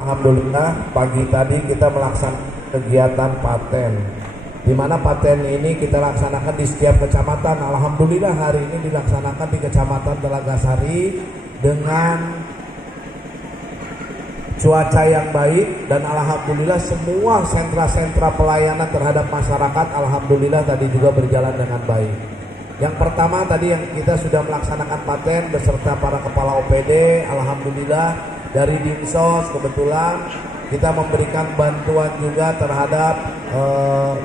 Alhamdulillah pagi tadi kita melaksanakan kegiatan paten, di mana paten ini kita laksanakan di setiap kecamatan. Alhamdulillah hari ini dilaksanakan di Kecamatan Telaga Sari dengan cuaca yang baik, dan alhamdulillah semua sentra-sentra pelayanan terhadap masyarakat alhamdulillah tadi juga berjalan dengan baik. Yang pertama tadi yang kita sudah melaksanakan paten beserta para kepala OPD, alhamdulillah dari Dinsos kebetulan kita memberikan bantuan juga terhadap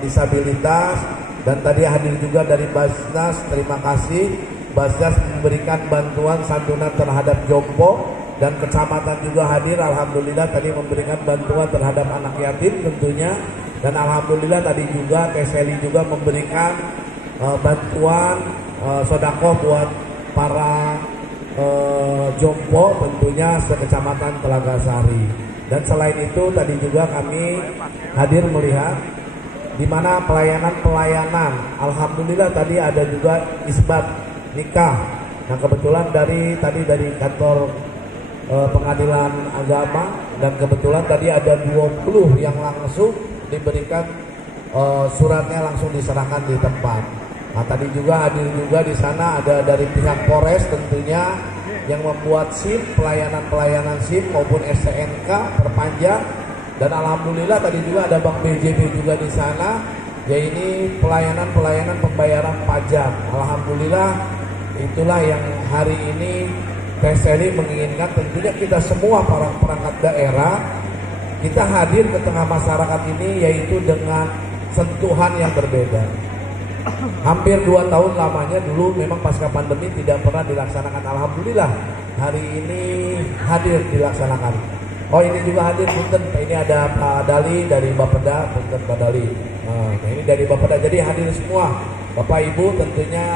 disabilitas, dan tadi hadir juga dari Basnas. Terima kasih Basnas memberikan bantuan santunan terhadap jompo, dan kecamatan juga hadir alhamdulillah tadi memberikan bantuan terhadap anak yatim tentunya, dan alhamdulillah tadi juga Keseli juga memberikan bantuan sodako buat para jompo tentunya sekecamatan Telaga Sari. Dan selain itu tadi juga kami hadir melihat di mana pelayanan alhamdulillah tadi ada juga isbat nikah. Nah kebetulan dari kantor pengadilan agama, dan kebetulan tadi ada 20 yang langsung diberikan suratnya langsung diserahkan di tempat. Nah tadi juga hadir juga di sana ada dari pihak Polres tentunya yang membuat SIM, pelayanan SIM maupun STNK perpanjang, dan alhamdulillah tadi juga ada Bank BJB juga di sana, yaitu pelayanan pembayaran pajak. Alhamdulillah itulah yang hari ini Keseli menginginkan, tentunya kita semua para perangkat daerah kita hadir ke tengah masyarakat ini yaitu dengan sentuhan yang berbeda. Hampir 2 tahun lamanya dulu memang pasca pandemi tidak pernah dilaksanakan. Alhamdulillah hari ini hadir dilaksanakan. Oh ini juga hadir punten, ini ada Pak Dali dari Bapeda, punten Pak Dali. Nah ini dari Bapeda, jadi hadir semua Bapak Ibu tentunya.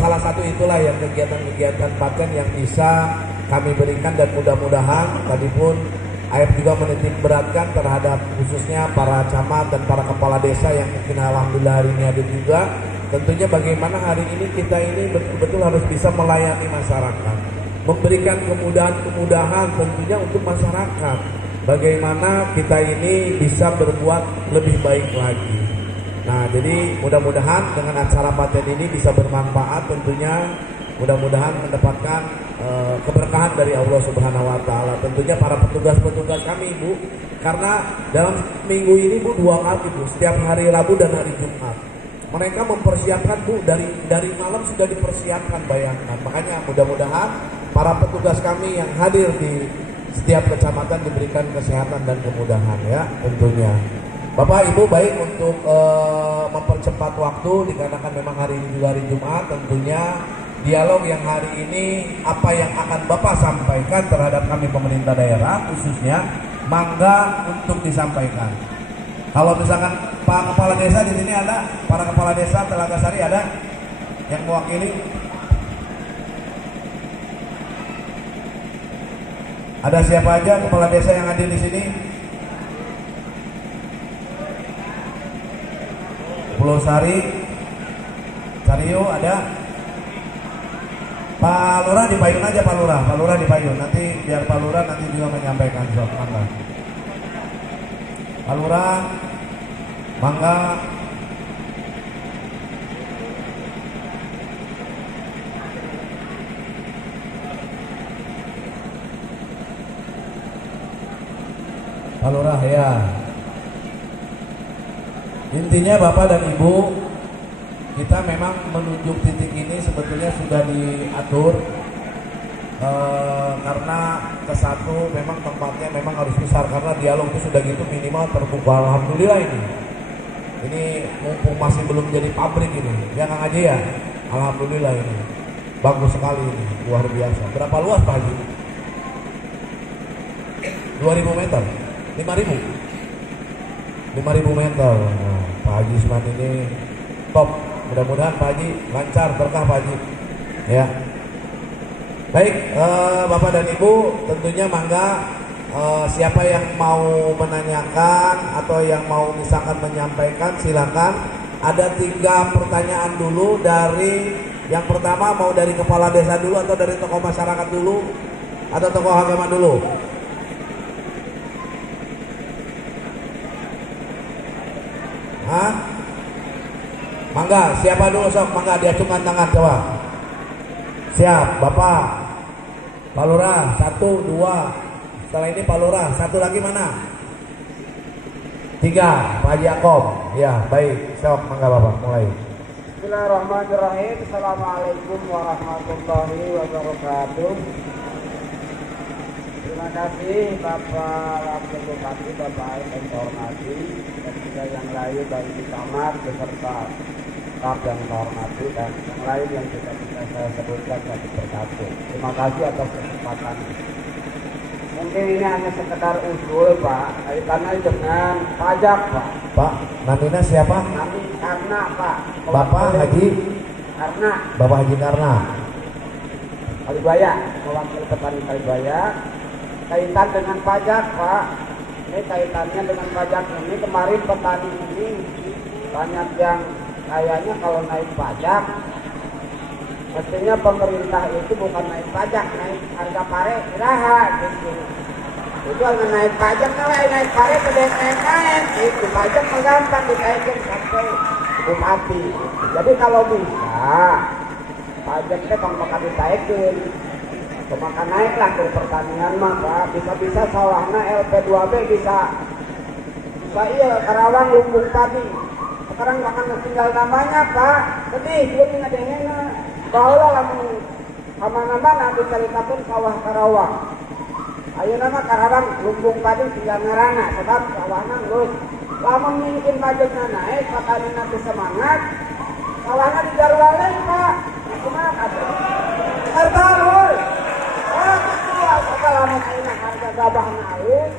Salah satu itulah yang kegiatan-kegiatan paten yang bisa kami berikan, dan mudah-mudahan tadi pun AF juga menitik beratkan terhadap khususnya para camat dan para kepala desa yang mungkin alhamdulillah hari ini hadir juga. Tentunya bagaimana hari ini kita ini betul-betul harus bisa melayani masyarakat, memberikan kemudahan-kemudahan tentunya untuk masyarakat. Bagaimana kita ini bisa berbuat lebih baik lagi. Nah jadi mudah-mudahan dengan acara paten ini bisa bermanfaat tentunya, mudah-mudahan mendapatkan keberkahan dari Allah Subhanahu wa Ta'ala. Tentunya para petugas-petugas kami Ibu, karena dalam minggu ini Bu 2 kali Bu, setiap hari Rabu dan hari Jumat mereka mempersiapkan Bu, dari malam sudah dipersiapkan, bayangkan. Makanya mudah-mudahan para petugas kami yang hadir di setiap kecamatan diberikan kesehatan dan kemudahan ya tentunya. Bapak Ibu baik untuk mempercepat waktu dikarenakan memang hari ini juga hari Jumat, tentunya dialog yang hari ini apa yang akan Bapak sampaikan terhadap kami pemerintah daerah khususnya mangga untuk disampaikan. Kalau misalkan Pak Kepala Desa di sini ada, para Kepala Desa Telaga Sari ada yang mewakili? Ada siapa aja Kepala Desa yang hadir di sini? Pulau Sari, Sario ada? Pak Lurah di Payun aja, Pak Lurah di Payun. Nanti biar Pak Lurah nanti juga menyampaikan soal mangga. Pak Lurah, mangga. Pak Lurah ya. Intinya Bapak dan Ibu, kita memang menunjuk titik ini sebetulnya sudah diatur karena ke satu memang tempatnya memang harus besar, karena dialog itu sudah gitu minimal terbuka. Alhamdulillah ini mumpung masih belum jadi pabrik ini ya Kang Haji ya, alhamdulillah ini bagus sekali, ini luar biasa. Berapa luas Pak Haji? 2000 meter 5.000 meter. Nah, Pak Haji Isman ini top. Mudah-mudahan Pak Haji lancar, berkah Pak Haji ya. Baik Bapak dan Ibu, tentunya mangga siapa yang mau menanyakan atau yang mau misalkan menyampaikan silakan. Ada 3 pertanyaan dulu. Dari yang pertama mau dari kepala desa dulu atau dari tokoh masyarakat dulu atau tokoh agama dulu? Hah? Mangga, siapa dulu sok? Mangga diacungkan tangan coba. Siap, Bapak. Pak Lurah, 1, 2. Setelah ini Pak Lurah, satu lagi mana? 3, Pak Haji Akom. Ya, baik. Sok, mangga Bapak, mulai. Bismillahirrahmanirrahim. Assalamualaikum warahmatullahi wabarakatuh. Terima kasih Bapak Wakil Bupati, Bapak yang saya hormati, dan juga yang lain dari di kamar beserta staf yang saya hormati, dan yang lain yang tidak bisa saya sebutkan satu persatu. Terima kasih atas kesempatan. Mungkin ini hanya sekedar usul Pak, kaitannya dengan pajak Pak. Pak, namanya siapa? Kami Karna Pak. Bapak Haji Karna. Bapak Haji Karna. Kalibaya, mewakili petani Kalibaya. Kaitan dengan pajak Pak. Ini kaitannya dengan pajak ini, kemarin petani ini banyak yang kayaknya kalau naik pajak, mestinya pemerintah itu bukan naik pajak, naik harga pare iraha gitu. Itu hanya naik pajak, naik pare naik itu pajak gampang ditaikin sampai bupati. Jadi kalau bisa pajaknya bakal ditaikin, makan naiklah ke pertanian mah Pak. Bisa-bisa sawahna LP2B bisa iya Karawang lumbung tadi. Sekarang bahkan tinggal namanya Pak. Sedih belum ngadengena. Bahwa lamun kemana-mana diceritakan sawah Karawang. Ayo nama Karawang lumbung padi tinggal ngarana sebab sawahna terus. Lamun mungkin pajaknya naik, petani nanti semangat. Sawahna dijarwalin Pak. Kumaha kabeh. Terbarul. Kalau harga gabah naik,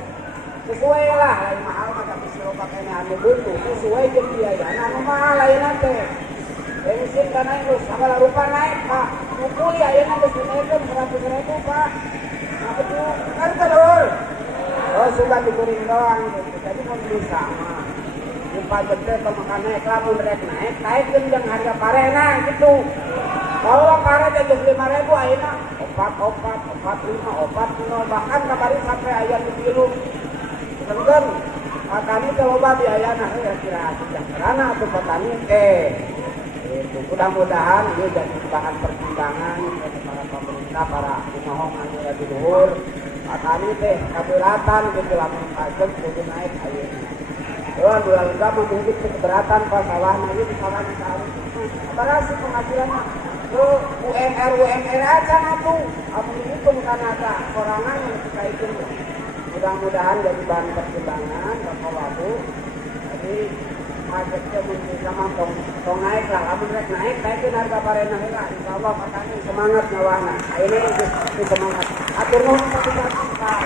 sesuai lah, lain mahal maka bisa pakai anu butuh, sesuai ke biaya. Anu mahal lain nanti, bensin kan naik terus, segala rupa naik Pak. Ukul ya, ya nanti dinaikkan 100.000 Pak. Nah betul, kan telur. Oh suka dikuring doang, gitu. Jadi mau beli sama. Di pajak teh pemakan naik, lamun naik, naikkan yang harga pare nah gitu. Kalau pare jadi 5.000 ayeuna. Opat, 45, bahkan kemarin sampai ayat di bilu. Tentu, petani coba biaya nah ya kira sejahtera atau petani itu mudah-mudahan ini jadi bahan pertimbangan dari para pemerintah, para pemohon anu di luhur. Petani teh keberatan gitu lamun pajak kudu naik ayeuna. Doa juga mungkin keberatan pas sawahna ieu misalkan seharusnya. Apa penghasilan UMR aja ngatu, apa itu bukan ada korangan yang kita itu. Mudah-mudahan jadi bahan pertimbangan Bapak Wabu. Jadi pajaknya mungkin sama tong naik lah, kamu naik harga parena lah. Insya Allah katanya semangat nyawana. Ini semangat. Atur nuhun satu-satu Pak.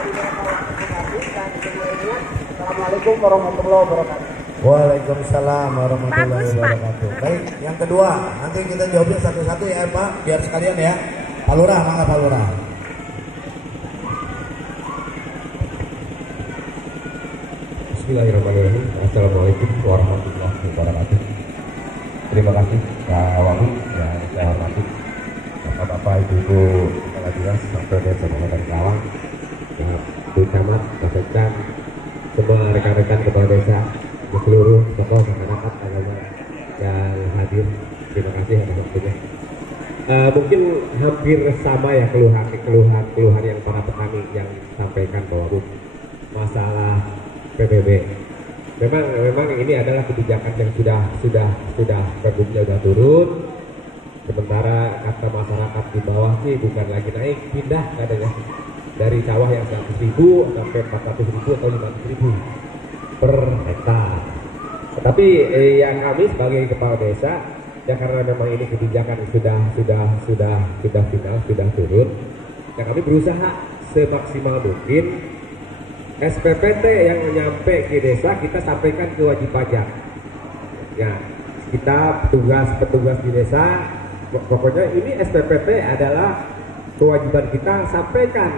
Assalamualaikum warahmatullahi wabarakatuh. Waalaikumsalam warahmatullahi wabarakatuh. Baik, yang kedua, nanti kita jawabnya satu-satu ya Pak, biar sekalian ya. Pak Lurah, mangga Pak Lurah. Bismillahirrahmanirrahim. Assalamualaikum warahmatullahi wabarakatuh. Terima kasih Pak Wagub yang saya hormati, Bapak-bapak, Ibu-ibu kepala dinas sampai desa Kabupaten Karawang, Bu Camat, Pak Sekda, semua rekan-rekan kepala desa, seluruh tokoh masyarakat agama yang hadir, terima kasih atas waktunya. Mungkin hampir sama ya keluhan yang para petani yang sampaikan bahwa masalah PBB. Memang ini adalah kebijakan yang sudah pergubnya sudah turun. Sementara kata masyarakat di bawah sih bukan lagi naik, pindah katanya dari sawah yang 100.000 sampai 400.000 atau 500.000 per hektar. Tetapi yang kami sebagai kepala desa, ya karena memang ini kebijakan sudah final, sudah turun, ya kami berusaha semaksimal mungkin SPPT yang nyampe ke desa kita sampaikan ke wajib pajak. Ya, kita petugas di desa, pokoknya ini SPPT adalah kewajiban kita sampaikan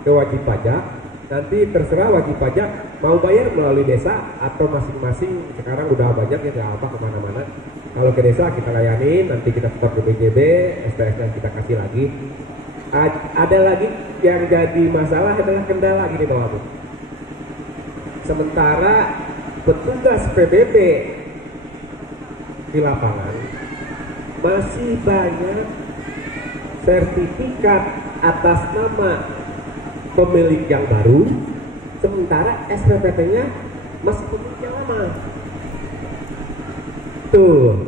ke wajib pajak. Nanti terserah wajib pajak mau bayar melalui desa atau masing-masing sekarang udah banyak ya nggak apa kemana-mana. Kalau ke desa kita layani, nanti kita setor ke BJB, SPSN kita kasih lagi. Ada lagi yang jadi masalah adalah kendala gini Bapak Bu. Sementara petugas PBB di lapangan masih banyak sertifikat atas nama pemilik yang baru, sementara SPPT-nya masih pemilik yang lama. Tuh,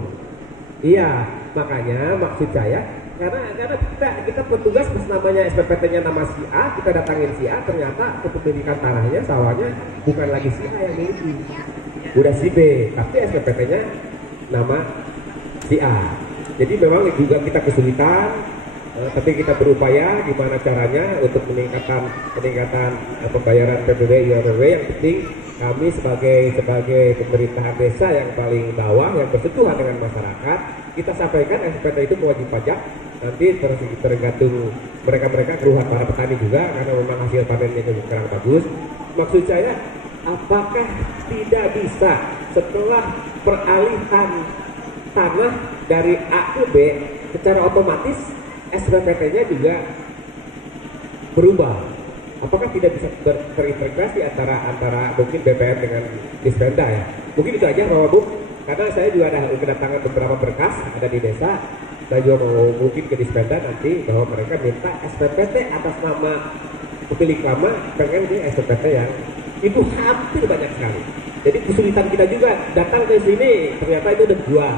iya, makanya maksud saya karena kita petugas pas namanya SPPT-nya nama si A, kita datangin si A, ternyata kepemilikan tanahnya, sawahnya bukan lagi si A yang miliki, udah si B, tapi SPPT-nya nama si A. Jadi memang juga kita kesulitan, tapi kita berupaya gimana caranya untuk peningkatan pembayaran PPB IRW. Yang penting kami sebagai pemerintahan desa yang paling bawah yang bersentuhan dengan masyarakat, kita sampaikan SPT itu wajib pajak. Nanti tergantung mereka keluhan para petani juga, karena memang hasil panennya kurang bagus. Maksud saya, apakah tidak bisa setelah peralihan tanah dari A ke B secara otomatis SPPT-nya juga berubah? Apakah tidak bisa terintegrasi antara mungkin BPN dengan Dispenda ya? Mungkin itu aja Bapak Bu, karena saya juga ada kedatangan beberapa berkas ada di desa. Saya juga mau mungkin ke Dispenda nanti bahwa mereka minta SPPT atas nama pemilik lama, pengen di SPPT yang itu hampir banyak sekali. Jadi kesulitan kita juga datang ke sini ternyata itu udah dua,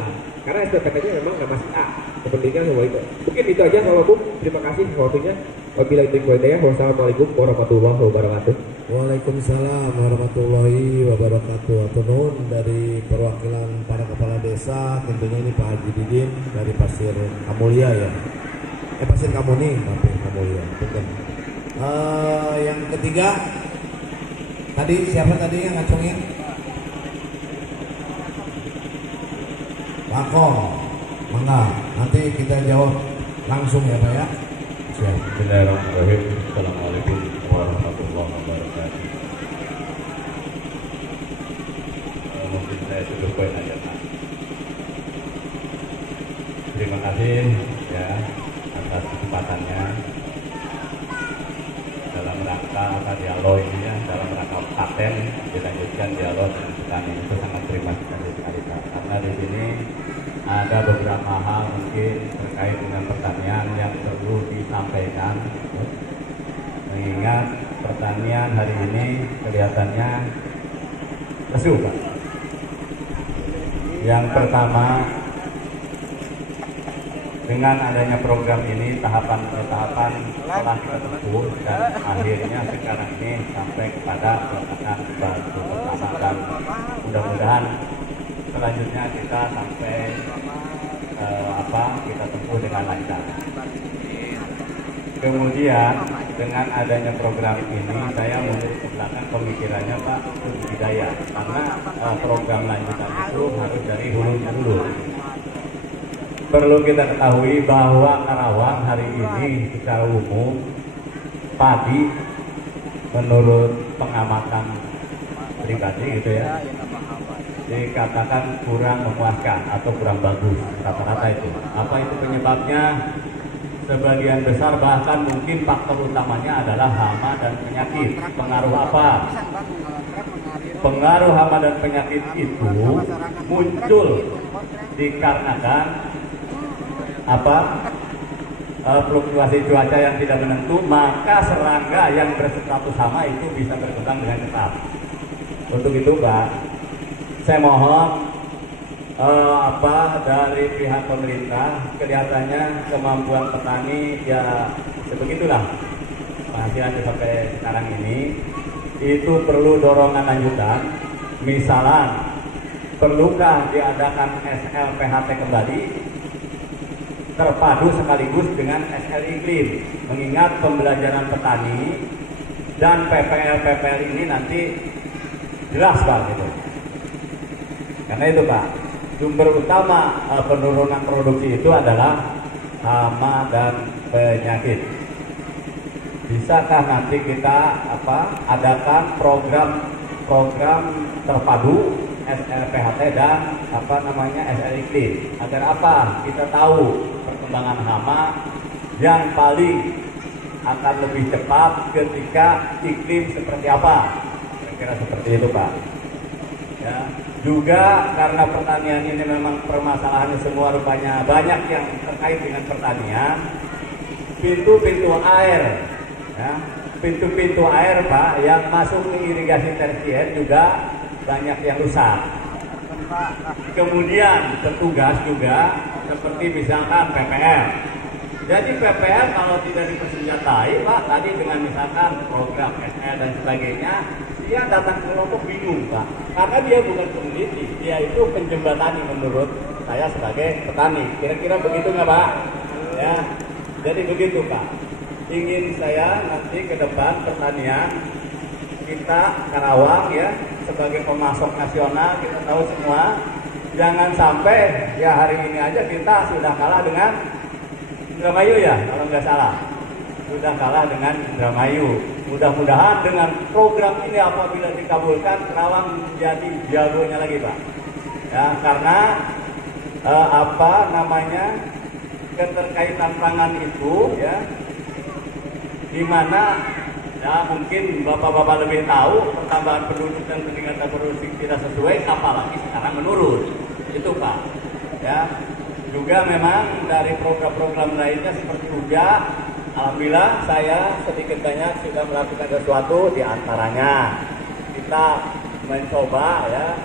karena SPPT-nya memang nama si A, kepentingan semua itu. Mungkin itu aja Bapak Bu, terima kasih waktunya. Wabillahi taufiq wal hidayah. Wassalamualaikum warahmatullahi wabarakatuh. Waalaikumsalam warahmatullahi wabarakatuh. Atur dari perwakilan para kepala desa, tentunya ini Pak Haji Didin dari Pasir Kamulya ya. Pasir Kamuning, tapi Kamulya. Yang ketiga, tadi siapa tadi yang ngacungin? Pak Kong, mangga. Nanti kita jawab langsung ya Pak ya. Bismillahirrahmanirrahim. Assalamualaikum warahmatullahi wabarakatuh. Mungkin saya cukup poin aja Pak. Terima kasih ya atas kesempatannya dalam rangka dialog ini ya, dalam rangka paten dilanjutkan dialog dengan petani, itu sangat terima kasih sekali Pak. Karena di sini ada beberapa hal mungkin terkait dengan pertanian yang perlu disampaikan, mengingat pertanian hari ini kelihatannya lesu Pak. Yang pertama, dengan adanya program ini tahapan per tahapan telah kita tempuh dan akhirnya sekarang ini sampai kepada pelaksanaan baru pertama, dan mudah-mudahan selanjutnya kita sampai kita tempuh dengan lancar. Kemudian dengan adanya program ini saya mundur ke belakang pemikirannya Pak budidaya, karena program lanjutan itu harus dari hulu ke hilir. Perlu kita ketahui bahwa Karawang hari ini secara umum padi menurut pengamatan pribadi gitu ya, dikatakan kurang memuaskan atau kurang bagus rata-rata itu. Apa itu penyebabnya? Sebagian besar bahkan mungkin faktor utamanya adalah hama dan penyakit. Pengaruh apa? Pengaruh hama dan penyakit itu muncul dikarenakan fluktuasi cuaca yang tidak menentu, maka serangga yang berstatus hama itu bisa berkembang dengan cepat. Untuk itu Pak, saya mohon dari pihak pemerintah, kelihatannya kemampuan petani ya sebegitulah penghasilannya sampai sekarang ini, itu perlu dorongan lanjutan. Misalnya, perlukah diadakan SLPHT kembali terpadu sekaligus dengan SL iklim, mengingat pembelajaran petani dan PPL ini nanti jelas Pak gitu. Karena itu Pak, sumber utama penurunan produksi itu adalah hama dan penyakit. Bisakah nanti kita adakan program terpadu SLPHT dan SL iklim, agar kita tahu perkembangan hama yang paling akan lebih cepat ketika iklim seperti apa. Kira-kira seperti itu Pak. Ya, juga karena pertanian ini memang permasalahannya semua rupanya banyak yang terkait dengan pertanian. Pintu-pintu air, ya, pintu-pintu air Pak yang masuk ke irigasi tersier juga banyak yang rusak. Kemudian petugas juga seperti misalkan PPL. Jadi PPL kalau tidak dipersenjatai Pak, tadi dengan misalkan program SR dan sebagainya, dia datang ke kelompok bingung Pak, karena dia bukan peneliti, dia itu penjembatani menurut saya sebagai petani. Kira-kira begitu nggak Pak? Ya, jadi begitu Pak. Ingin saya nanti ke depan pertanian kita Karawang ya sebagai pemasok nasional, kita tahu semua, jangan sampai ya hari ini aja kita sudah kalah dengan Indramayu ya kalau nggak salah, sudah kalah dengan Indramayu. Mudah-mudahan dengan program ini apabila dikabulkan, Karawang menjadi jagonya lagi Pak. Ya, karena keterkaitan pangan itu ya, di mana ya mungkin bapak-bapak lebih tahu pertambahan penduduk dan peningkatan produksi tidak sesuai, apalagi sekarang menurun. Itu Pak. Ya, juga memang dari program-program lainnya seperti UJA. Alhamdulillah saya sedikit banyak sudah melakukan sesuatu, di antaranya kita mencoba ya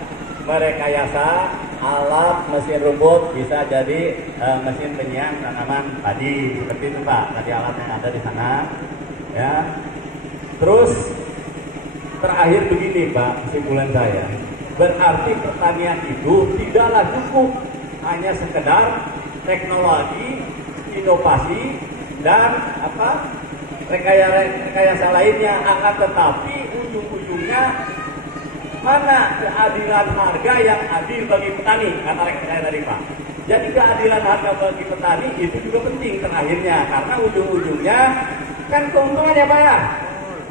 merekayasa alat mesin rumput bisa jadi mesin penyiang tanaman padi seperti itu Pak. Tadi alat yang ada di sana ya. Terus terakhir begini Pak, kesimpulan saya, berarti pertanian itu tidaklah cukup hanya sekedar teknologi, inovasi dan rekayasa lainnya, akan tetapi ujung-ujungnya mana keadilan harga yang adil bagi petani, kata saya tadi Pak. Jadi keadilan harga bagi petani itu juga penting terakhirnya, karena ujung-ujungnya kan keuntungannya Pak ya.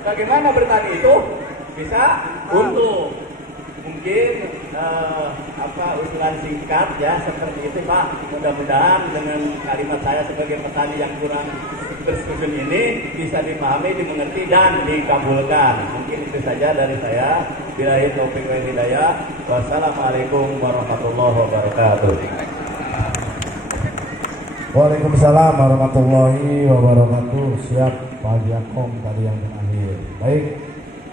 Bagaimana bertani itu bisa untung. Mungkin usulan singkat ya seperti itu Pak. Mudah-mudahan dengan kalimat saya sebagai petani yang kurang bersusun ini bisa dipahami, dimengerti dan dikabulkan. Mungkin itu saja dari saya. Billahi taufiq wal hidayah. Wassalamualaikum warahmatullahi wabarakatuh. Waalaikumsalam warahmatullahi wabarakatuh. Siap Pak Jakom tadi yang terakhir. Baik.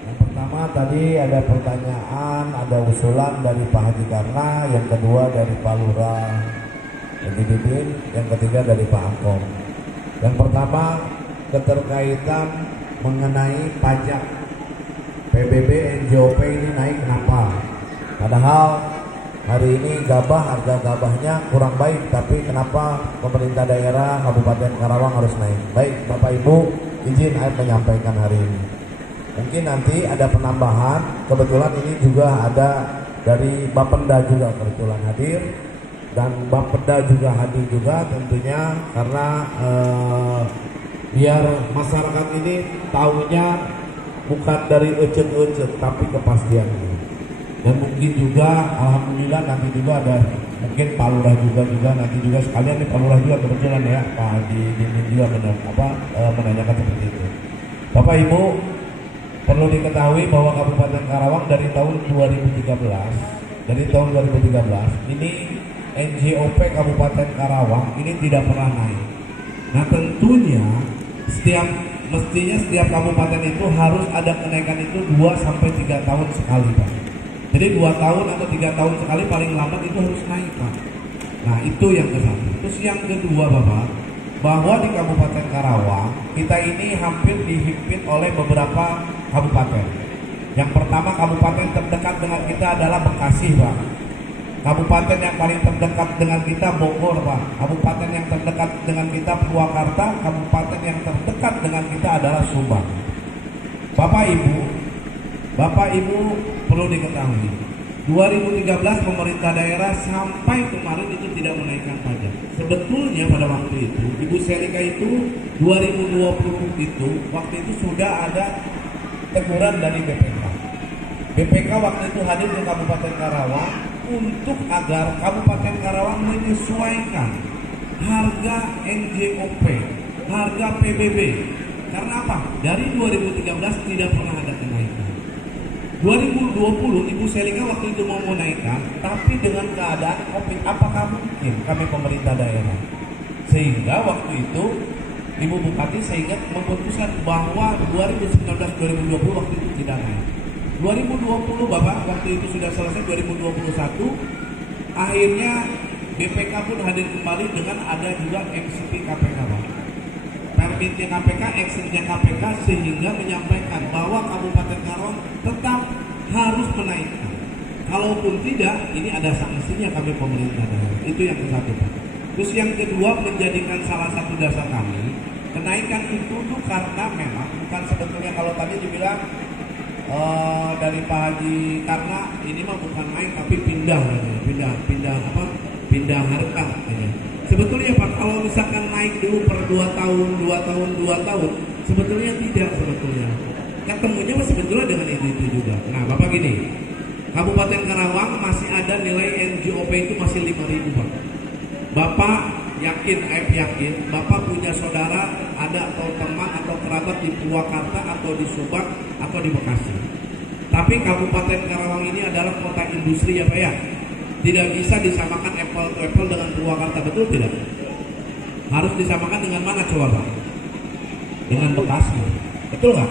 Yang pertama tadi ada pertanyaan, ada usulan dari Pak Haji Karna, yang kedua dari Pak Lurah Haji Didin, yang ketiga dari Pak Angkom. Yang pertama keterkaitan mengenai pajak PBB NJOP ini naik kenapa? Padahal hari ini harga gabahnya kurang baik, tapi kenapa pemerintah daerah Kabupaten Karawang harus naik? Baik Bapak Ibu, izin saya menyampaikan hari ini. Mungkin nanti ada penambahan, kebetulan ini juga ada dari Bapenda juga kebetulan hadir, dan Bapenda juga hadir juga tentunya, karena biar masyarakat ini tahunya bukan dari ecet-ecet tapi kepastian. Dan mungkin juga alhamdulillah nanti juga ada mungkin Pak Lurah juga nanti juga sekalian nih Pak Lurah juga kebetulan ya Pak Haji Dinin juga menanyakan seperti itu. Bapak Ibu, perlu diketahui bahwa Kabupaten Karawang dari tahun 2013 ini NJOP Kabupaten Karawang ini tidak pernah naik. Nah tentunya mestinya setiap kabupaten itu harus ada kenaikan itu 2-3 tahun sekali Pak. Jadi 2 tahun atau 3 tahun sekali paling lambat itu harus naik Pak. Nah itu yang ke-1. Terus yang kedua Bapak, bahwa di Kabupaten Karawang kita ini hampir dihimpit oleh beberapa kabupaten. Yang pertama kabupaten terdekat dengan kita adalah Bekasi Pak. Kabupaten yang paling terdekat dengan kita Bogor Pak. Kabupaten yang terdekat dengan kita Purwakarta. Kabupaten yang terdekat dengan kita adalah Subang. Bapak Ibu perlu diketahui, 2013 pemerintah daerah sampai kemarin itu tidak menaikkan pajak. Sebetulnya pada waktu itu Ibu Selika itu 2020 itu waktu itu sudah ada teguran dari BPK. BPK waktu itu hadir ke Kabupaten Karawang untuk agar Kabupaten Karawang menyesuaikan harga NJOP, harga PBB. Karena apa? Dari 2013 tidak pernah ada kenaikan. 2020 Ibu Selika waktu itu mau menaikkan, tapi dengan keadaan COVID, apakah mungkin kami pemerintah daerah? Sehingga waktu itu Ibu Bupati sehingga memutuskan bahwa 2019-2020 waktu itu tidak naik. 2020 Bapak waktu itu sudah selesai, 2021 akhirnya BPK pun hadir kembali dengan ada juga MCP KPK Pak. Permitnya KPK, actionnya KPK sehingga menyampaikan bahwa Kabupaten Karawang tetap harus menaikkan. Kalaupun tidak, ini ada sanksinya kami pemerintah daerah. Itu yang ke satu Pak. Terus yang kedua menjadikan salah satu dasar kami kenaikan itu tuh karena memang bukan sebetulnya kalau tadi dibilang dari Pak Haji karena ini mah bukan naik tapi pindah harga. Sebetulnya Pak kalau misalkan naik dulu per 2 tahun, sebetulnya tidak sebetulnya. Ketemunya sebetulnya dengan itu juga. Nah Bapak gini, Kabupaten Karawang masih ada nilai NJOP itu masih 5.000 Pak. Bapak yakin, Bapak punya saudara ada atau teman atau kerabat di Purwakarta atau di Subang atau di Bekasi. Tapi Kabupaten Karawang ini adalah kota industri ya Pak ya. Tidak bisa disamakan apple to apple dengan Purwakarta, betul tidak? Harus disamakan dengan mana coba Pak? Dengan Bekasi, betul nggak?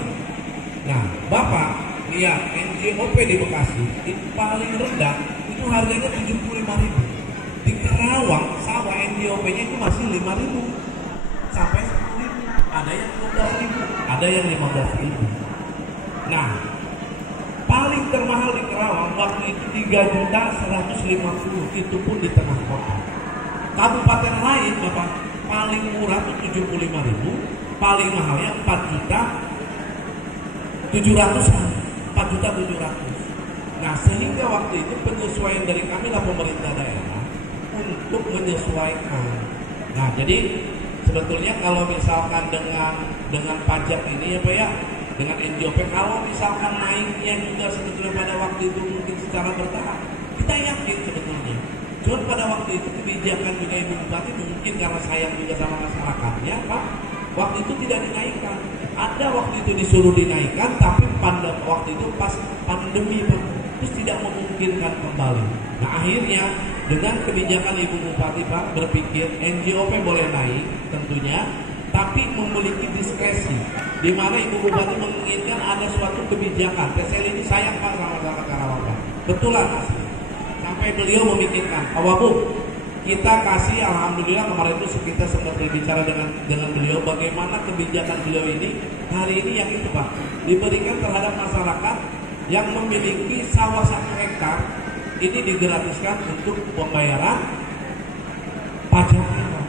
Nah Bapak lihat NJOP di Bekasi itu paling rendah itu harganya 75.000. Di Karawang sawah NJOP-nya itu masih 5.000 sampai 10.000, ada yang 12.000, ada yang 15.000. Nah paling termahal di Karawang waktu itu 3.150.000, itu pun di tengah kota. Kabupaten lain Bapak paling murah itu 75.000, paling mahalnya 4.700.000. Nah sehingga waktu itu penyesuaian dari kami lah pemerintah daerah untuk menyesuaikan. Nah jadi sebetulnya kalau misalkan dengan pajak ini ya Pak ya, dengan NJOP kalau misalkan naiknya juga sebetulnya pada waktu itu mungkin secara bertahap, kita yakin sebetulnya. Cuma pada waktu itu kebijakan juga Ibu Bupati mungkin karena sayang juga sama masyarakatnya Pak, waktu itu tidak dinaikkan. Ada waktu itu disuruh dinaikkan, tapi pada waktu itu pas pandemi Pak, terus tidak memungkinkan kembali. Nah akhirnya dengan kebijakan Ibu Bupati Pak berpikir NJOP boleh naik tentunya, tapi memiliki diskresi, di mana Ibu Bupati menginginkan ada suatu kebijakan. PSL ini sayang Pak sama masyarakat Karawang Pak. Betulan asli. Sampai beliau memikirkan, Pak Wabub, kita kasih, alhamdulillah kemarin itu kita sempat berbicara dengan beliau bagaimana kebijakan beliau ini hari ini yang itu Pak diberikan terhadap masyarakat yang memiliki sawah 1 hektar ini digratiskan untuk pembayaran pajaknya Pak.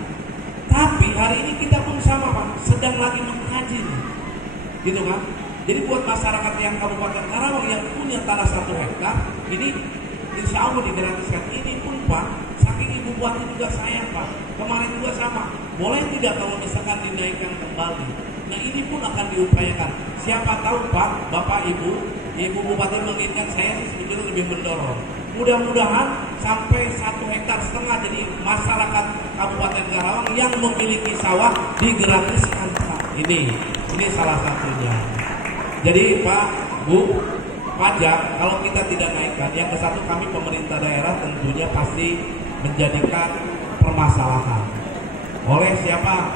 Tapi hari ini kita pun sama Pak, sedang lagi mengkaji nih, gitu kan? Jadi buat masyarakat yang Kabupaten Karawang yang punya tanah 1 hektar, ini insya Allah digratiskan. Ini pun Pak, saking Ibu Bupati juga sayang Pak, kemarin juga sama. Boleh tidak kalau misalkan dinaikkan kembali? Nah ini pun akan diupayakan. Siapa tahu Pak, Bapak Ibu Bupati menginginkan, saya sih sebetulnya lebih mendorong. Mudah-mudahan sampai 1,5 hektar jadi masyarakat Kabupaten Karawang yang memiliki sawah digratiskan Pak. Ini salah satunya. Jadi Pak, Bu, pajak kalau kita tidak naikkan, yang ke satu kami pemerintah daerah tentunya pasti menjadikan permasalahan. Oleh siapa?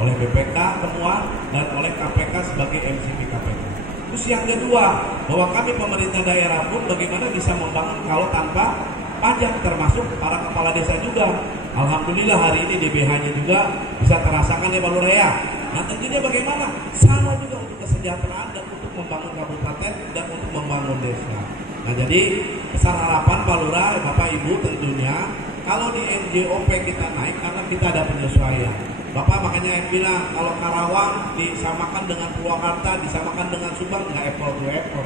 Oleh BPK semua dan oleh KPK sebagai MCP KPK. Terus yang kedua, bahwa kami pemerintah daerah pun bagaimana bisa membangun kalau tanpa pajak, termasuk para kepala desa juga. Alhamdulillah hari ini DBH-nya juga bisa terasakan ya Pak Lurah ya. Nah tentunya bagaimana? Sama juga untuk kesejahteraan dan untuk membangun kabupaten dan untuk membangun desa. Nah jadi besar harapan Pak Lurah, Bapak Ibu tentunya kalau di NJOP kita naik karena kita ada penyesuaian. Bapak makanya yang bilang kalau Karawang disamakan dengan Purwakarta, disamakan dengan Subang, nggak apple to apple.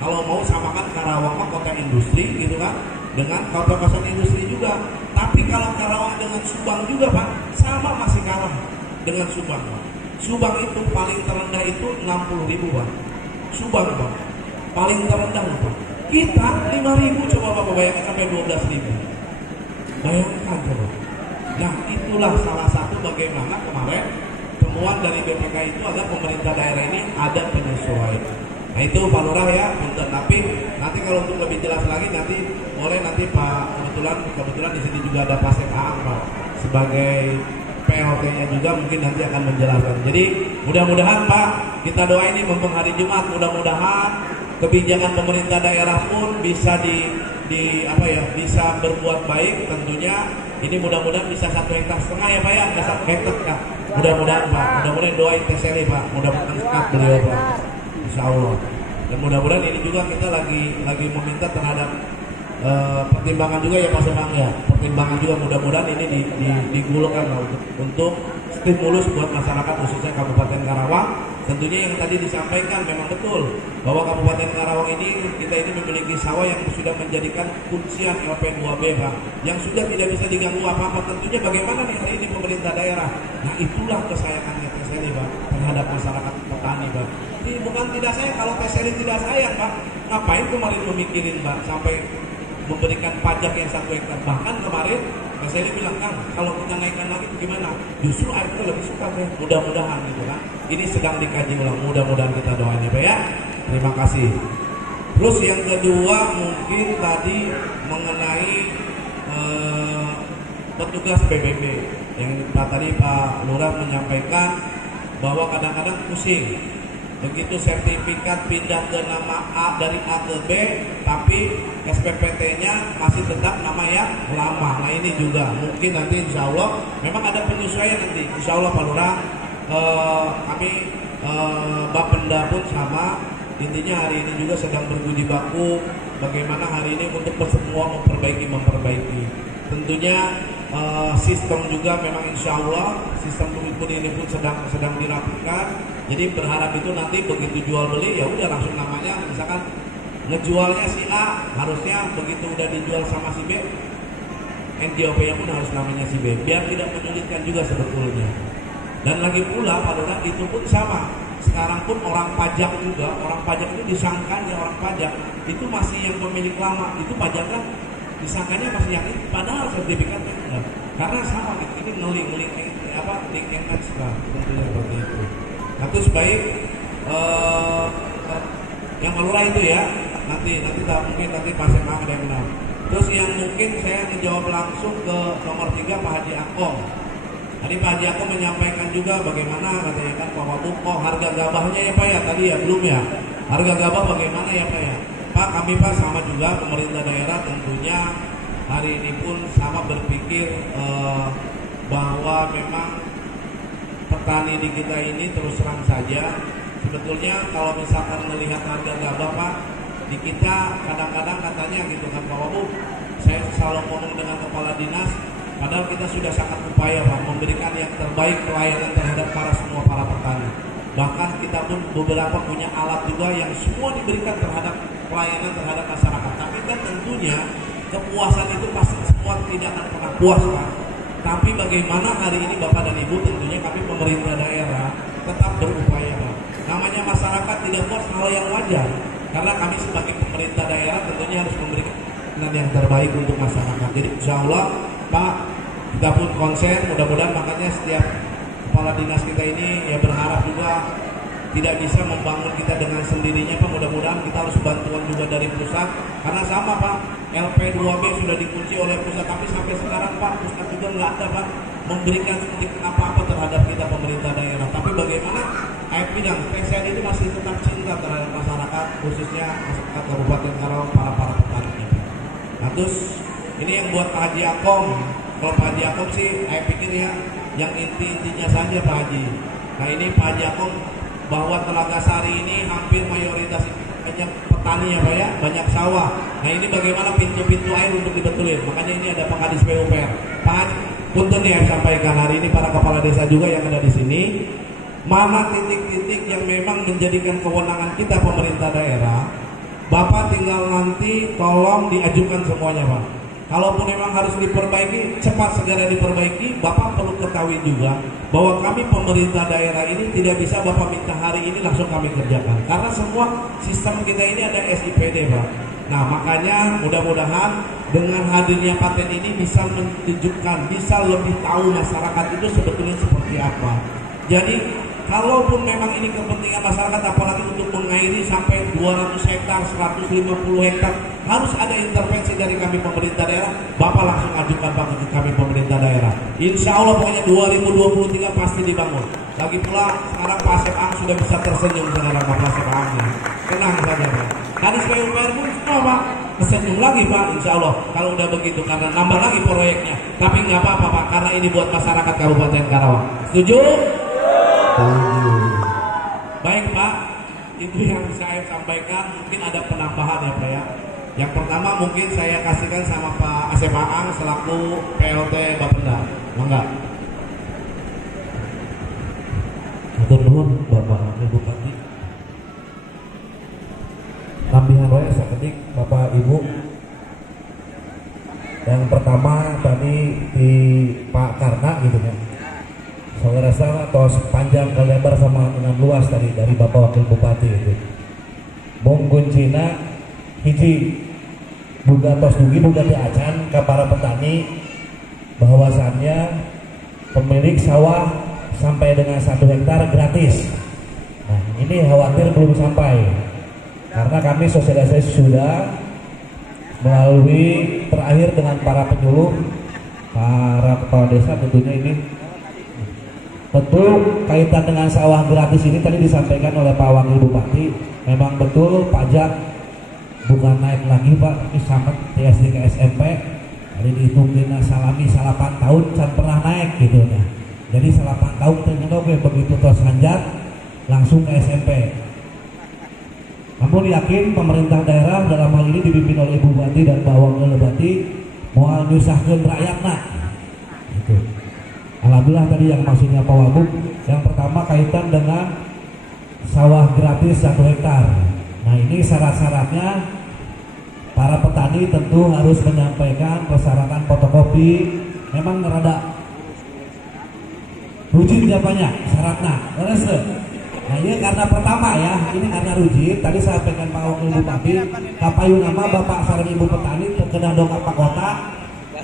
Kalau mau samakan Karawang kota industri gitu kan, dengan kawasan industri juga. Tapi kalau Karawang dengan Subang juga Pak, sama masih kalah dengan Subang Pak. Subang itu paling terendah itu 60.000 Pak. Subang Pak, paling terendah Pak. Kita 5.000 coba Bapak bayangkan sampai 12.000. Bayangkan coba. Nah itulah salah satu bagaimana kemarin temuan dari BPK itu agar pemerintah daerah ini ada penyesuaian. Nah itu Pak Lurah ya, punten. Tapi nanti kalau untuk lebih jelas lagi nanti boleh nanti Pak, kebetulan di sini juga ada Pak Sep Aang Pak sebagai PLT-nya juga mungkin nanti akan menjelaskan. Jadi mudah-mudahan Pak, kita doa ini mumpung hari Jumat, mudah-mudahan kebijakan pemerintah daerah pun bisa bisa berbuat baik tentunya. Ini mudah-mudahan bisa 1,5 hektar ya Pak ya, nggak 1 hektar Kak. Mudah-mudahan Pak, mudah-mudahan doain TSLI Pak, mudah-mudahan sekat beliau Pak, Insya Allah. Dan mudah-mudahan ini juga kita lagi meminta terhadap pertimbangan juga ya Pak Semang ya, pertimbangan juga mudah-mudahan ini digulungkan lah untuk stimulus buat masyarakat khususnya Kabupaten Karawang. Tentunya yang tadi disampaikan memang betul bahwa Kabupaten Karawang ini kita ini memiliki sawah yang sudah menjadikan kuncian LP2B Pak, yang sudah tidak bisa diganggu apa-apa. Tentunya bagaimana nih hari ini pemerintah daerah. Nah itulah kesayangannya TSLI Pak terhadap masyarakat petani Pak. Ini bukan tidak sayang, kalau TSLI tidak sayang Pak, ngapain kemarin memikirin Pak sampai memberikan pajak yang 1 hektar. Bahkan kemarin saya bilang, Kang, kalau kita naikkan lagi gimana? Justru air itu lebih suka ya. Mudah-mudahan gitu kan. Ini sedang dikaji ulang. Mudah-mudahan kita doain ya Pak ya. Terima kasih. Terus yang kedua mungkin tadi mengenai petugas PBB yang tadi Pak Lurah menyampaikan bahwa kadang-kadang pusing. Begitu sertifikat pindah ke nama A dari A ke B, tapi SPPT-nya masih tetap nama yang lama. Nah ini juga mungkin nanti insya Allah memang ada penyesuaian nanti. Insya Allah Pak Lurah, kami Bapenda pun sama. Intinya hari ini juga sedang berjibaku bagaimana hari ini untuk semua memperbaiki. Tentunya sistem juga memang insya Allah sistem pun ini pun sedang dirapikan. Jadi berharap itu nanti begitu jual beli ya udah langsung namanya, misalkan ngejualnya si A harusnya begitu udah dijual sama si B, NJOP-nya pun harus namanya si B, biar tidak menyulitkan juga sebetulnya. Dan lagi pula Pak Lurah itu pun sama. Sekarang pun orang pajak itu disangkanya orang pajak itu masih yang pemilik lama, itu pajaknya disangkanya masih yang ini, padahal sertifikatnya enggak. Karena sama ini link and match lah, tentunya seperti itu. Nah, terus baik yang Pak Lurah itu ya, nanti mungkin nanti Pak Semang ada yang menang. Terus yang mungkin saya menjawab langsung ke nomor 3 Pak Haji Akong. Tadi Pak Haji Akong menyampaikan juga bagaimana katanya kan Pak Wabuk, harga gabahnya ya Pak ya tadi ya belum ya. Harga gabah bagaimana ya Pak ya. Pak kami Pak sama juga pemerintah daerah tentunya hari ini pun sama berpikir bahwa memang petani di kita ini terus terang saja sebetulnya kalau misalkan melihat harga gabah Pak di kita kadang-kadang katanya gitu kan Pak Wabu, saya selalu ngomong dengan kepala dinas padahal kita sudah sangat upaya Pak memberikan yang terbaik pelayanan terhadap semua para petani, bahkan kita pun beberapa punya alat juga yang semua diberikan terhadap pelayanan terhadap masyarakat. Tapi kan tentunya kepuasan itu pasti semua tidak akan pernah puas Pak. Tapi bagaimana hari ini Bapak dan Ibu tentunya kami pemerintah daerah tetap berupaya Pak. Namanya masyarakat tidak puas hal yang wajar. Karena kami sebagai pemerintah daerah tentunya harus memberikan yang terbaik untuk masyarakat. Jadi insya Allah Pak kita pun konsen, mudah-mudahan makanya setiap kepala dinas kita ini ya berharap juga tidak bisa membangun kita dengan sendirinya Pak. Mudah-mudahan kita harus bantuan juga dari pusat. Karena sama Pak, LP2B sudah dikunci oleh pusat, tapi sampai sekarang Pak pusat juga nggak ada Pak memberikan sedikit apa-apa terhadap kita pemerintah daerah. Tapi bagaimana bidang TSLI itu masih tetap cinta terhadap masyarakat, khususnya masyarakat Kabupaten Karawang para petani. Nah terus ini yang buat Pak Haji Akong. Kalau Pak Haji Akong sih, saya pikir ya yang intinya saja Pak Haji. Nah ini Pak Haji Akong bahwa Telaga Sari ini hampir mayoritas banyak petani ya Pak ya, banyak sawah. Nah ini bagaimana pintu-pintu air untuk dibetulin. Makanya ini ada Pak Kadis PUPR. Pak Haji, punten yang sampaikan hari ini para kepala desa juga yang ada di sini. Mana titik-titik yang memang menjadikan kewenangan kita pemerintah daerah, Bapak tinggal nanti tolong diajukan semuanya Pak. Kalaupun memang harus diperbaiki, cepat segera diperbaiki. Bapak perlu ketahui juga bahwa kami pemerintah daerah ini tidak bisa Bapak minta hari ini langsung kami kerjakan. Karena semua sistem kita ini ada SIPD Pak. Nah makanya mudah-mudahan dengan hadirnya paten ini bisa menunjukkan, bisa lebih tahu masyarakat itu sebetulnya seperti apa. Jadi kalaupun memang ini kepentingan masyarakat, apalagi untuk mengairi sampai 200 hektar, 150 hektar, harus ada intervensi dari kami pemerintah daerah. Bapak langsung ajukan Pak ke kami pemerintah daerah. Insya Allah pokoknya 2023 pasti dibangun. Lagi pula sekarang Pak Asep Ang sudah bisa tersenyum sekarang Pak Asep Angnya. Tenang saja Pak. Kadis PUPR pun semua Pak tersenyum lagi Pak, insya Allah kalau udah begitu, karena nambah lagi proyeknya. Tapi nggak apa-apa Pak, karena ini buat masyarakat Kabupaten Karawang. Setuju? Baik Pak, itu yang saya sampaikan. Mungkin ada penambahan ya Pak ya. Yang pertama mungkin saya kasihkan sama Pak Asep Ang selaku PLT Bapenda. Mangga. Atur nuhun Bapak Bupati. Tambihan wae sakedik Bapak Ibu. Yang pertama tadi di Pak Karna gitu ya. Saya rasa atau sepanjang ke lebar sama dengan luas tadi dari Bapak Wakil Bupati itu. Mung kuncina hiji buga tos dugi buga di acan ke para petani bahwasannya pemilik sawah sampai dengan 1 hektar gratis. Nah ini khawatir belum sampai karena kami sosialisasi sudah melalui terakhir dengan para penyuluh, para kepala desa. Tentunya ini betul kaitan dengan sawah gratis ini tadi disampaikan oleh Pak Wakil Bupati. Memang betul pajak bukan naik lagi Pak, ini sama TSD ke SMP. Jadi dihitung dina salami 8 tahun can pernah naik gitu ya. Jadi 8 tahun ternyata begitu tos hanjat langsung ke SMP. Namun yakin pemerintah daerah dalam hal ini dipimpin oleh Ibu Bupati dan Pak Wakil Bupati mau nyusahkeun rakyatna. Gitu. Alhamdulillah tadi yang maksudnya Pak Wagub, yang pertama kaitan dengan sawah gratis 1 hektar. Nah ini syarat-syaratnya para petani tentu harus menyampaikan persyaratan fotokopi. Memang rada rujit jawabannya syaratnya. Terus, nah ini karena pertama ya, ini karena rujit. Tadi saya sampaikan Pak Wakil Bupati, kapayun nama Bapak sareng Ibu petani terkena dongkap Pak Kota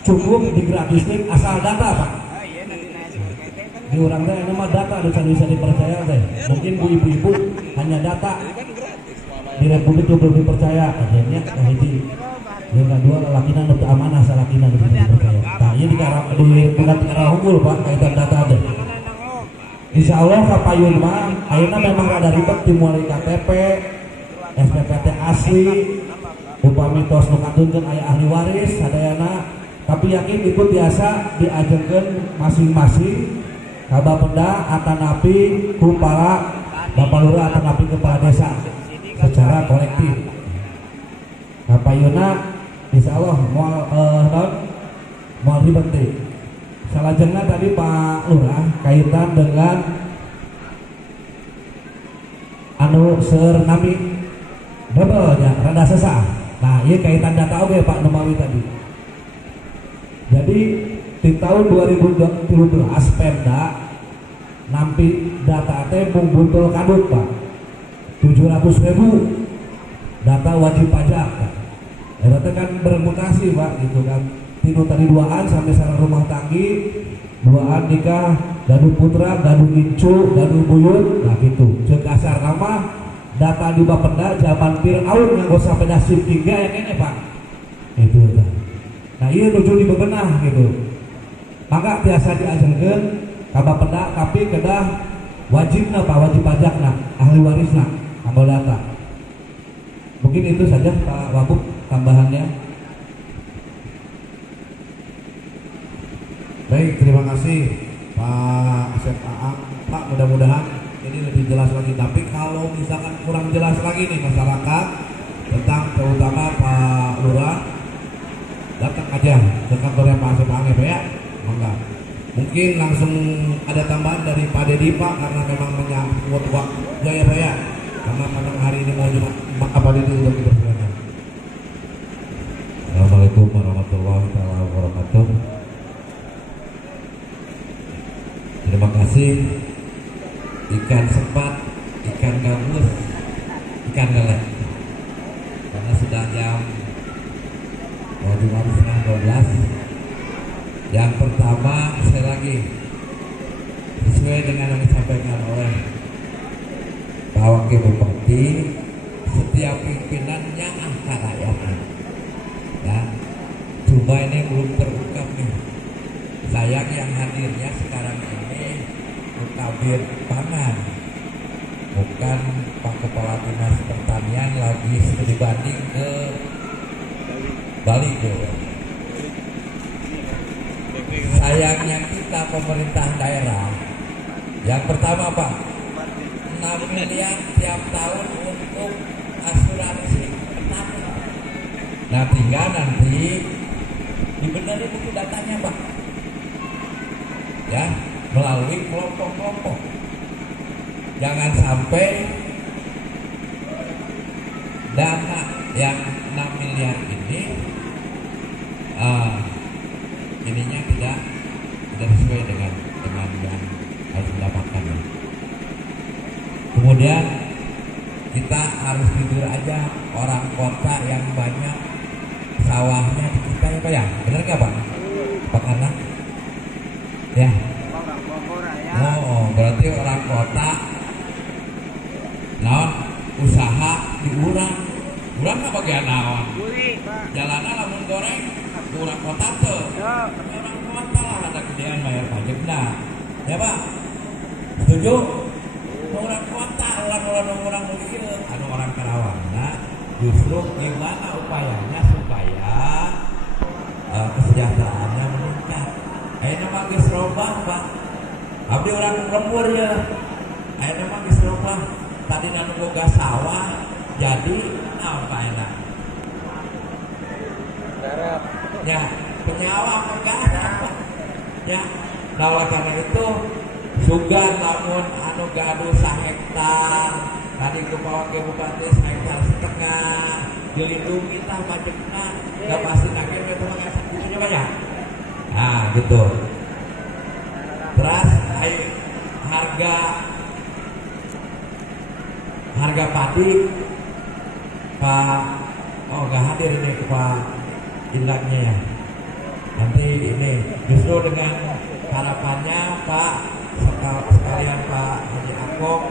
cukup digratisin asal data Pak. Di orang teh nama data bisa dipercaya teh. Mungkin bu ibu-ibu hanya data di Republik itu belum dipercaya. Akhirnya hiji yang kedua lalakina nu amanah salakina bisa dipercaya. Nah ieu di bukan cara unggul Pak kaitan data teh. Insya Allah kapayun mah ayeuna memang rada ribet dimulai KTP, SPPT asli, upami tos nu kantunkeun aya ahli waris sadayana, tapi yakin itu biasa diajarkeun masing-masing Kabapenda atanapi ku para Bapak Lurah atanapi kepala desa secara kolektif. Kapayuna insya Allah mau ribet. Salajengna tadi Pak Lurah kaitan dengan anu seur nami double ya rada sesah. Nah ini kaitan data oke Pak Numawi tadi. Jadi di tahun 2017 Pemda nampi data teh mung buntul kadut Pak 700.000 data wajib pajak. Data kan bermutasi Pak gitu kan. Tinu tadi 2an sampai sareng rumah tanggi, 2an nikah, gaduh putra, gaduh incu, gaduh buyut, nah gitu. Ceuk asar nama data di Bapenda zaman Fir'aun nganggo sapeda SIM 3 yang ini Pak. Itu kan. Nah iya nuju dibebenah gitu. Maka biasa diajarkan ka Bapenda tapi kedah wajibna Pak, wajib pajakna, ahli warisna, ambil data. Mungkin itu saja Pak Wagub tambahannya. Baik, terima kasih Pak Asep Ang. Pak, mudah-mudahan ini lebih jelas lagi. Tapi kalau misalkan kurang jelas lagi nih masyarakat tentang terutama Pak Lurah, datang aja ke kantornya Pak Asep Ang ya Pak ya. Mangga. Mungkin langsung ada tambahan dari Pak Dedi Pak karena memang menyangkut waktu ya Pak ya. Karena pada hari ini mau juga Pak Dedi untuk dipersilakan. Assalamualaikum warahmatullahi wabarakatuh. Terima kasih. Ikan sepat, ikan gabus, ikan lele. Karena sudah jam 12. Yang pertama, sekali lagi sesuai dengan yang disampaikan oleh Pak Wakil Bupati, setiap pimpinannya angka rakyatnya. Ya, cuma ini belum terungkap nih. Sayang yang hadirnya sekarang ini Kabir Pangan, bukan Pak Kepala Dinas Pertanian lagi studi banding ke Bali Jawa. Sayangnya kita pemerintah daerah, yang pertama Pak, 6 miliar tiap tahun untuk asuransi petani. Nah tinggal nanti dibenerin itu datanya Pak, ya, melalui kelompok-kelompok. Jangan sampai dana yang 6 miliar ini ininya tidak sesuai dengan yang harus mendapatkan. Kemudian kita harus jujur aja, orang kota yang banyak sawahnya di kita ya Pak ya, benar nggak Pak? Pak Karna? Ya. Oh, berarti orang kota naon usaha diurang nggak bagian naon jalanan lamun goreng orang kota tuh orang kota lah ada gedean bayar pajak. Nah ya Pak, setuju? Orang kota orang ieu anu orang Karawang. Nah justru gimana upayanya supaya kesejahteraannya meningkat. Ayeuna mah geus robah Pak, abdi orang lembur ya. Ayeuna mah geus robah, tadi nanu boga sawah jadi apa enak ya penyawa megah ya. Nah oleh karena itu sugan lamun anu gaduh 1 hektar tadi ke Wakil Bupati 1,5 hektar dilindungi tah pajakna nggak pasti nagih itu mah gitu banyak. Nah gitu. Terus harga padi Pak, oh nggak hadir ini Pak Indaknya ya. Nanti ini justru dengan harapannya Pak sekalian Pak Haji Akong,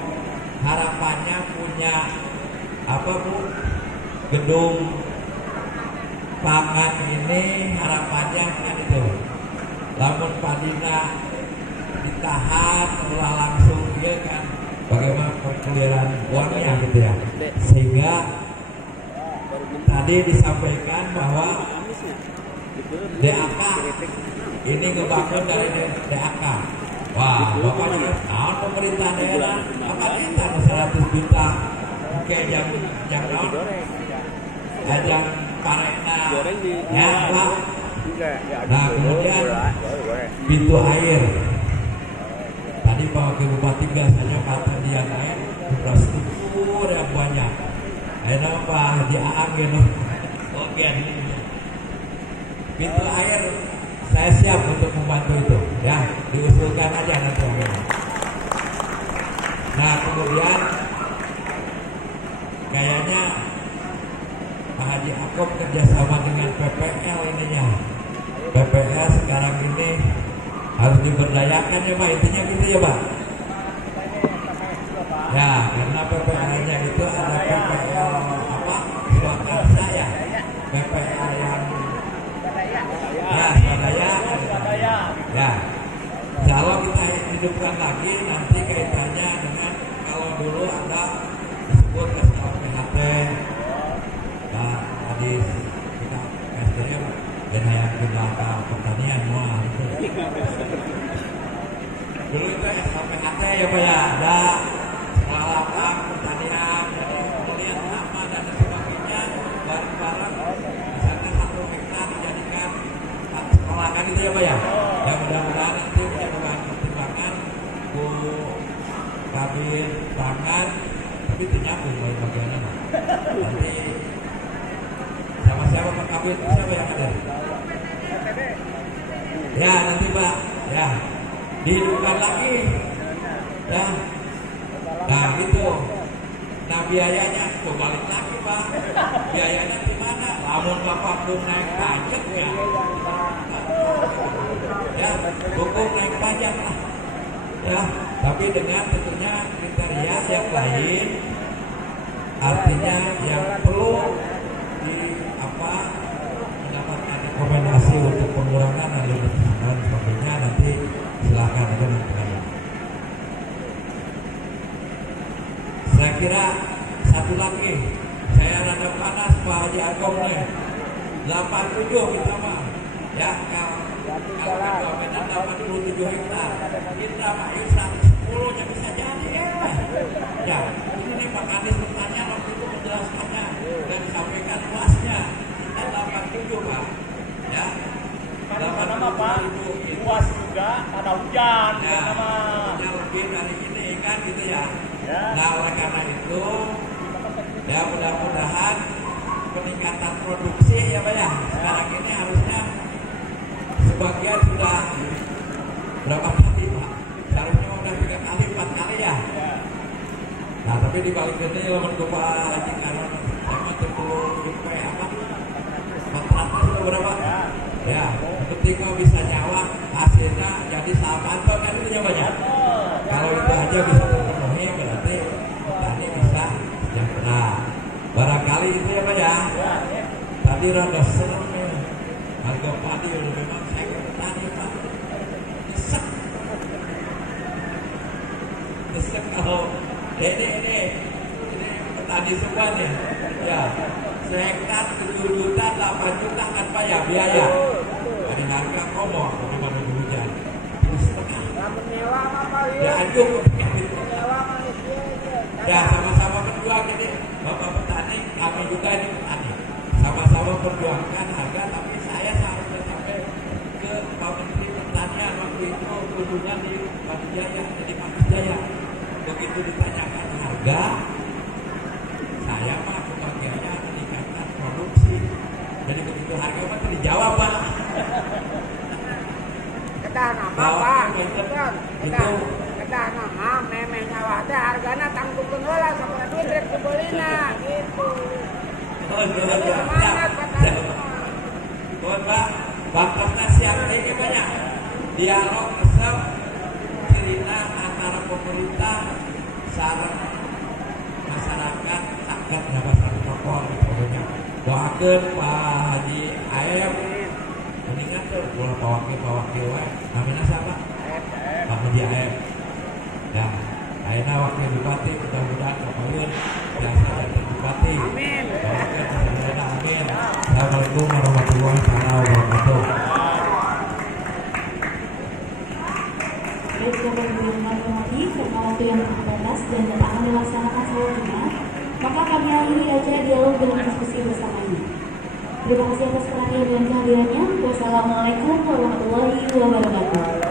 harapannya punya apa Bu, gedung pangan ini harapannya kan itu. Lamun padina ditahan langsung dia kan bagaimana pengaliran uangnya gitu ya. Sehingga tadi disampaikan bahwa DAK ini ngebangun dari DAK. Wah, Bapak juga tahun pemerintah daerah apa kita 100 juta oke yang tahun ajang parekna ya Pak. Nah kemudian pintu air tadi Pak Wakil Bupati biasanya ketersediaan air infrastruktur yang banyak. Ayo Pak Haji Aang gitu. Oke, pintu air saya siap untuk membantu itu ya, diusulkan aja nanti. Nah kemudian kayaknya Pak Haji Akop kerjasama dengan PPL ininya. PPL sekarang ini harus diberdayakan ya Pak, intinya gitu ya Pak. Ya karena PPL-nya itu ada PPL apa swakarsa ya, PPL yang ya swadaya ya. Kalau kita hidupkan lagi nanti kaitannya dengan kalau dulu ada disebut SLPHT, nah tadi kita SDM dan yang belaka pertanian semua itu. Dulu itu SLPHT ya Pak ya, ada lapangan pertanian, jadi melihat nama dan sebagainya, barang-barang misalnya 1 hektar dijadikan sekolahan itu ya Pak ya. Yang mudah-mudahan nanti punya bahan pertimbangan Bu Kabir Pangan, tapi itu nyambung bagiannya Pak. Nanti sama siapa Pak Kabir, siapa yang ada? Ya nanti Pak, ya dihidupkan lagi ya. Nah gitu. Nah biayanya tuh balik lagi Pak. Biayanya di mana? Lamun Bapak belum naik pajak ya. Ya, hukum naik pajak lah. ya, tapi dengan tentunya kriteria yang lain, artinya yang perlu mendapatkan rekomendasi untuk pengurangan dan sebagainya, nanti silakan aja menentukan. Saya kira satu lagi, saya rada panas Pak Haji Agong nih, 87 kita mah, ya kalau Medan 87 hektar, kita mah 110 nya bisa jadi ya. Ini nih Pak Kadis bertanya waktu itu menjelaskannya dan disampaikan luasnya, kita 87 Pak, ya. Nama Pak, luas juga, ada hujan, ya, hujan lebih dari ini kan gitu ya. Nah oleh karena itu, ya mudah-mudahan peningkatan produksi ya Pak ya. Sekarang ini harusnya sebagian sudah berapa kali Pak? Seharusnya udah 3 kali, 4 kali ya. Nah tapi di balik itu ya lawan Pak Haji Karon sama terpuluh apa? 400 berapa? Ya, ketika bisa nyawa hasilnya jadi sahabat kan itu ya banyak. Kalau itu aja bisa terpenuhi berarti petani bisa sejahtera. Barangkali itu ya Pak ya. Tadi rada serem ya. Harga padi memang saya ke petani Pak. Desek kalau ini petani semua nih. Ya, sehektar 7 juta, 8 juta kan Pak ya biaya. Dari harga komo bagaimana hujan. Terus setengah. Ya anjung. Ya sama-sama berjuang ini Bapak petani, kami juga ini petani. Sama-sama perjuangkan harga, tapi saya seharusnya sampai ke Pak Menteri Pertanian waktu itu kunjungan di Padijaya, jadi Padijaya. Begitu ditanyakan harga, saya mah kebagiannya meningkatkan produksi. Jadi begitu harga mah dijawab Pak. Kedah nama Pak, kedah nama meme nyawa teh hargana tanggung heula sakumaha duit rek dibelina gitu. Semangat Pak, bakatnya siang ini banyak dialog resep cerita antara pemerintah sareng masyarakat sakit dapat protokol pokoknya. Doakeun Pak Haji Aem mendingan tuh bola pawakil namanya siapa? Pak Haji Aem. Ya, ayeuna wakil bupati mudah-mudahan kapaeun jasa jadi bupati. Amin. Amin. Assalamualaikum warahmatullahi wabarakatuh. Baik, Bapak Ibu yang kami hormati, karena waktu yang terbatas dan tak akan dilaksanakan selanjutnya, maka kami akhiri acara dialog dengan diskusi bersamanya. Terima kasih atas perhatian dan kehadirannya. Wassalamualaikum warahmatullahi wabarakatuh.